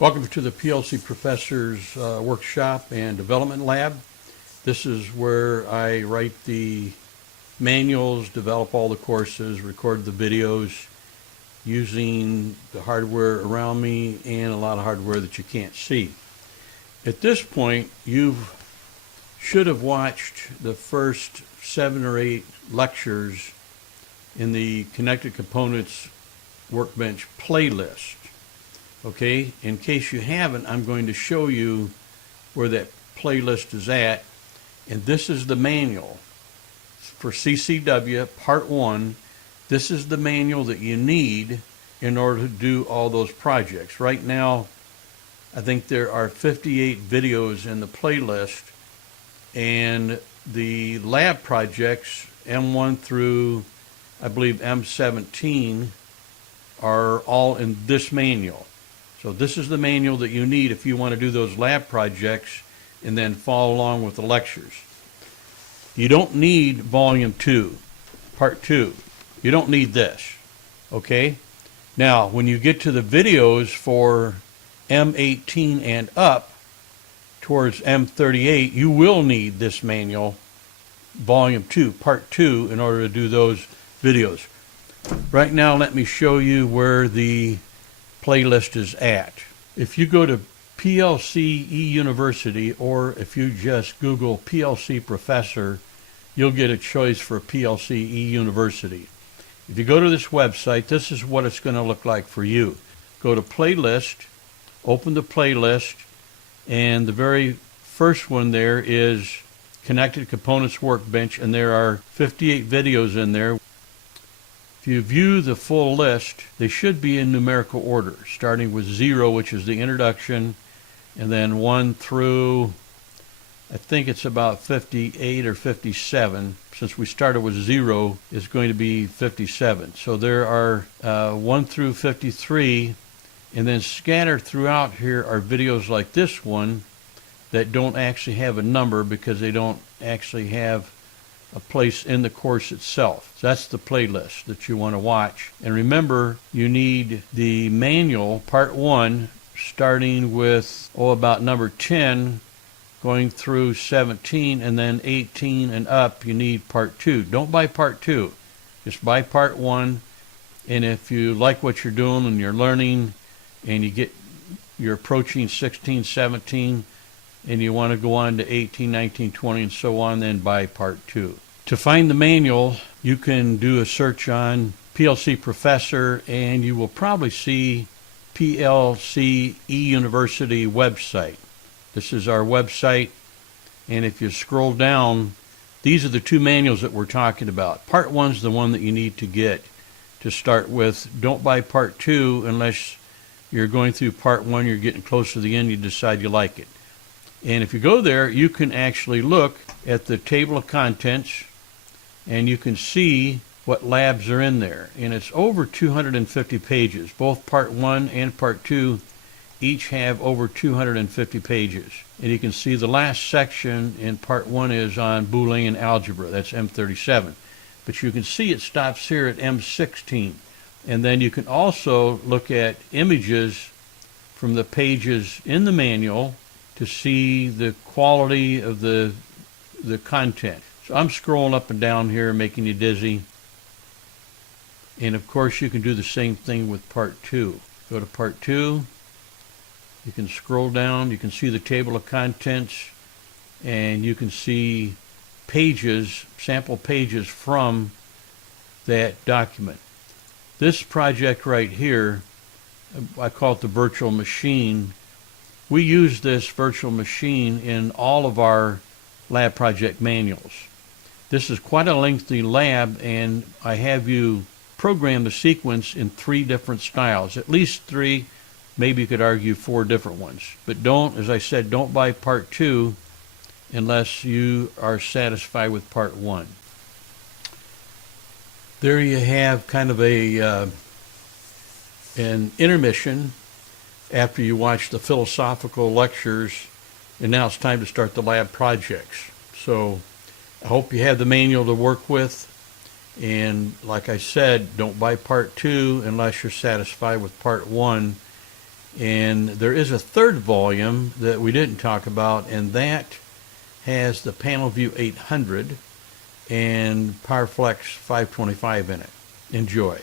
Welcome to the PLC Professor's Workshop and Development Lab. This is where I write the manuals, develop all the courses, record the videos using the hardware around me and a lot of hardware that you can't see. At this point, you should have watched the first 7 or 8 lectures in the Connected Components Workbench playlist. Okay, in case you haven't, I'm going to show you where that playlist is at. And this is the manual for CCW Part 1. This is the manual that you need in order to do all those projects. Right now, I think there are 58 videos in the playlist, and the lab projects, M1 through, I believe, M17, are all in this manual. So this is the manual that you need if you want to do those lab projects and then follow along with the lectures. You don't need Volume 2, Part 2. You don't need this, okay? Now, when you get to the videos for M18 and up towards M38, you will need this manual, Volume 2, Part 2, in order to do those videos. Right now, let me show you where the playlist is at. If you go to PLC eUniversity, or if you just Google PLC Professor, you'll get a choice for PLC eUniversity. If you go to this website, this is what it's going to look like for you. Go to Playlist, open the playlist, and the very first one there is Connected Components Workbench, and there are 58 videos in there. If you view the full list, they should be in numerical order, starting with 0, which is the introduction, and then 1 through, I think it's about 58 or 57. Since we started with 0, it's going to be 57. So there are 1 through 53, and then scattered throughout here are videos like this one that don't actually have a number because they don't actually have a place in the course itself. So that's the playlist that you want to watch. And remember, you need the manual, Part 1, starting with, about number 10, going through 17, and then 18 and up, you need Part 2. Don't buy Part 2. Just buy Part 1, and if you like what you're doing and you're learning, and you're approaching 16, 17, and you want to go on to 18, 19, 20, and so on, then buy Part 2. To find the manual, you can do a search on PLC Professor, and you will probably see PLC eUniversity website. This is our website, and if you scroll down, these are the 2 manuals that we're talking about. Part 1 is the one that you need to get to start with. Don't buy Part 2 unless you're going through Part 1, you're getting close to the end, you decide you like it. And if you go there, you can actually look at the table of contents, and you can see what labs are in there. And it's over 250 pages. Both Part 1 and Part 2 each have over 250 pages. And you can see the last section in Part 1 is on Boolean algebra. That's M37. But you can see it stops here at M16. And then you can also look at images from the pages in the manual to see the quality of the content. So I'm scrolling up and down here, making you dizzy. And of course, you can do the same thing with Part 2. Go to Part 2. You can scroll down. You can see the table of contents, and you can see pages, sample pages from that document. This project right here, I call it the virtual machine. We use this virtual machine in all of our lab project manuals. This is quite a lengthy lab, and I have you program the sequence in 3 different styles, at least 3, maybe you could argue 4 different ones. But don't, as I said, don't buy Part 2 unless you are satisfied with Part 1. There you have kind of an intermission after you watch the philosophical lectures, and now it's time to start the lab projects. So I hope you have the manual to work with, And like I said, don't buy part 2 unless you're satisfied with part 1. And there is a third volume that we didn't talk about, and that has the PanelView 800 and PowerFlex 525 in it. Enjoy.